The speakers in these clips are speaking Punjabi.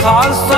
사 왔.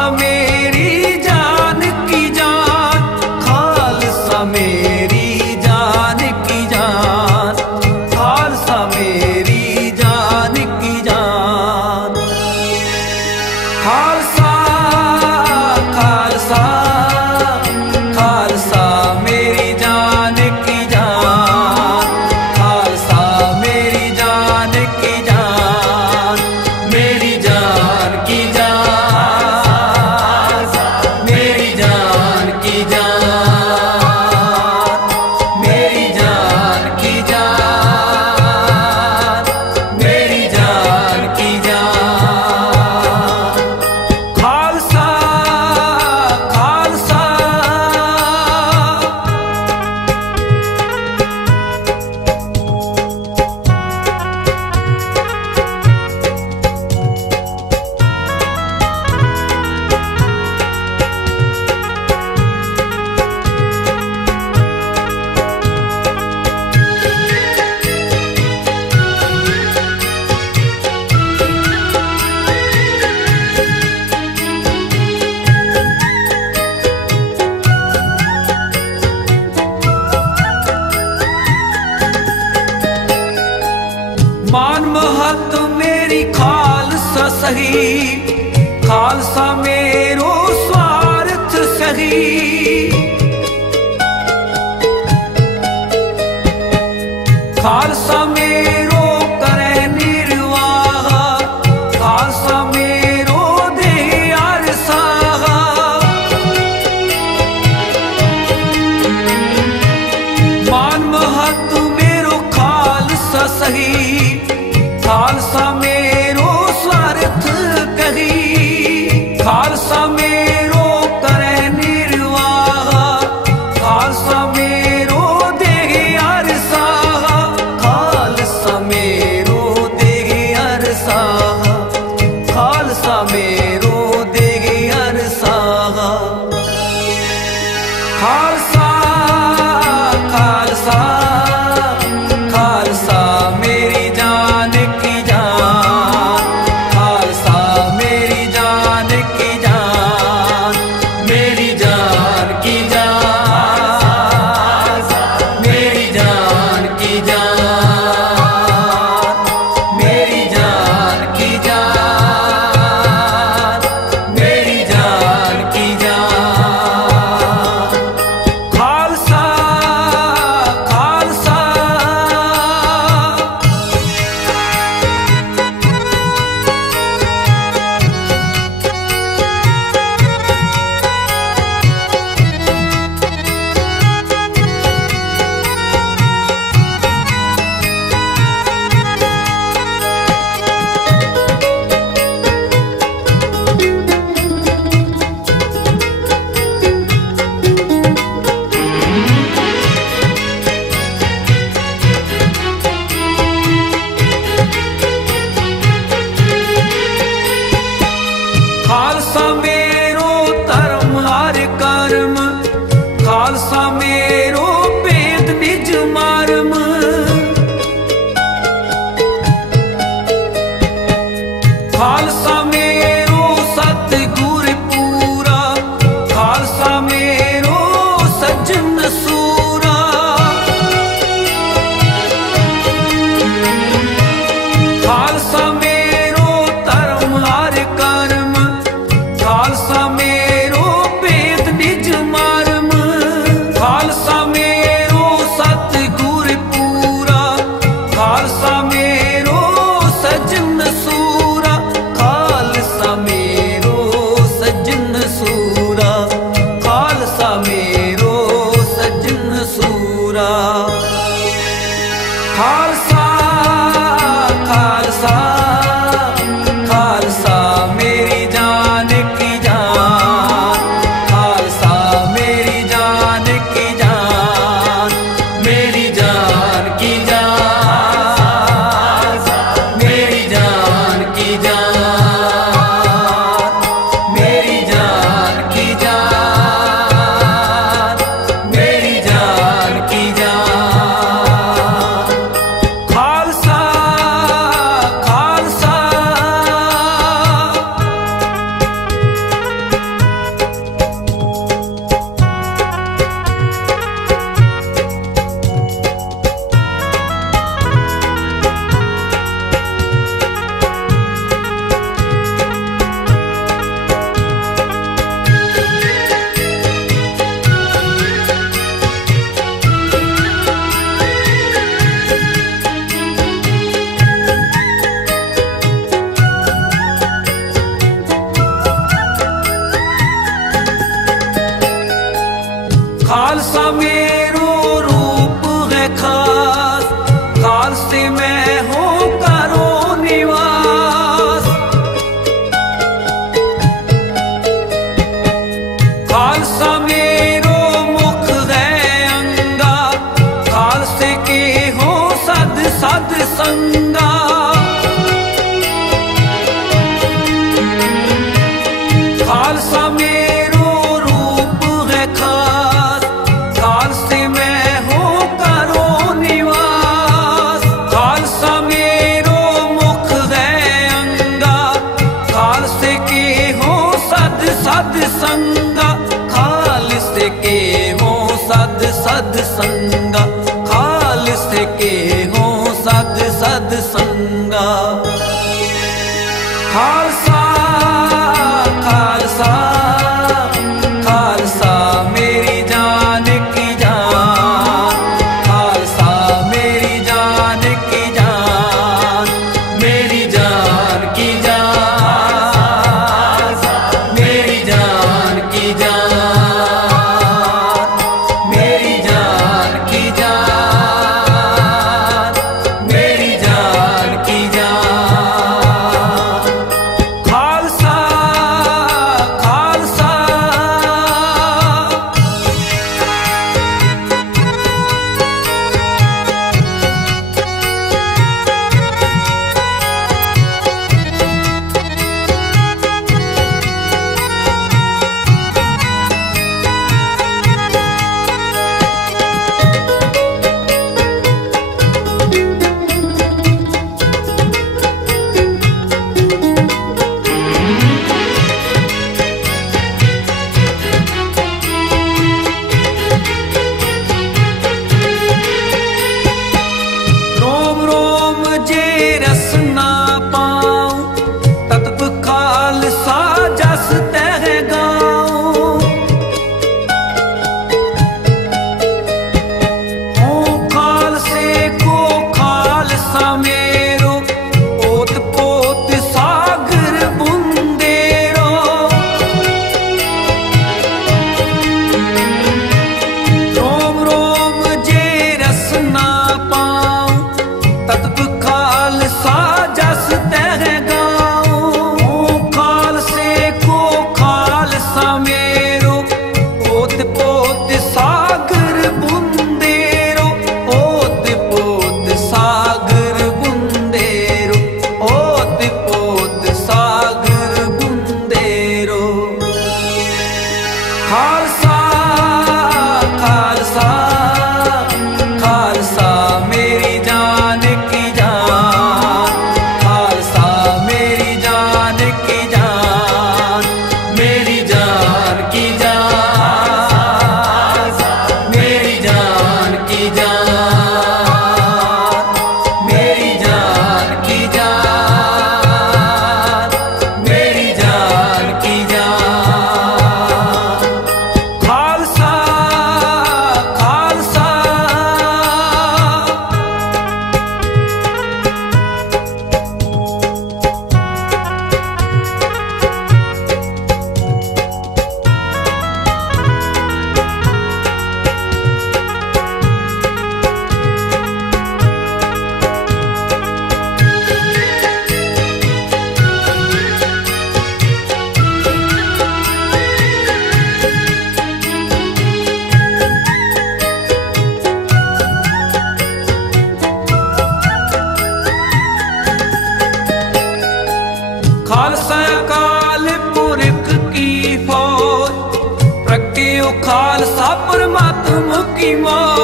ਸਹੀ, ਖਾਲਸਾ ਮੇਰੋ ਸਵਾਰਥ ਸਹੀ। ਖਾਲਸਾ ਮੇਰੋ ਕਰੇ ਨਿਰਵਾਹ, ਖਾਲਸਾ ਮੇਰੋ ਦੇ ਅਰਸਾ ਮਾਨ ਮਹਤ ਮੇਰੋ ਖਾਲਸਾ ਸਹੀ, ਖਾਲਸਾ ਪੂਰਾ। ਖਾਲਸਾ ਖਾਲਸਾ ਮੇਰੋ ਮੁਖ ਹੈ ਅੰਗਾ। ਖਾਲਸੇ ਕੇ ਹੋ ਸਦ ਸਦ ਸੰਗਾ। ਖਾਲਸਾ ਮੇਰੋ ਰੂਪ ਹੈ ਖਾਸ। ਖਾਲਸੇ ਮੈਂ ਹੋ ਕਰੋ ਨਿਵਾਸ। ਖਾਲਸਾ ਮੇਰੋ ਮੁਖ ਹੈ ਅੰਗਾ। ਖਾਲਸੇ ਕੇ ਹੋ ਸਦ ਸਦ ਸੰਗਾ। ਸਦ ਸਦ ਸੰਗਾ ਖਾਲਸੇ ਕੇ ਹੋ ਸਦ ਸਦ ਸੰਗਾ। ਖਾਲਸਾ ਖਾਲਸਾ ਪਰਮਾਤਮ ਕੀ ਮੌਤ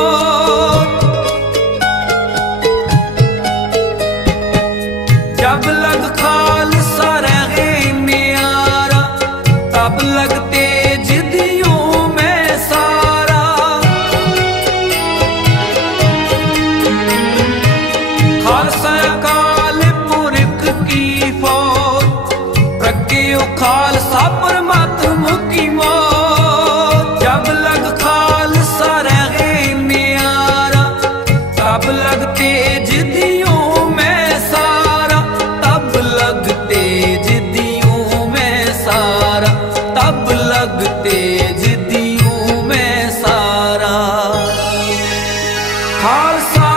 ਖਾਲਸਾ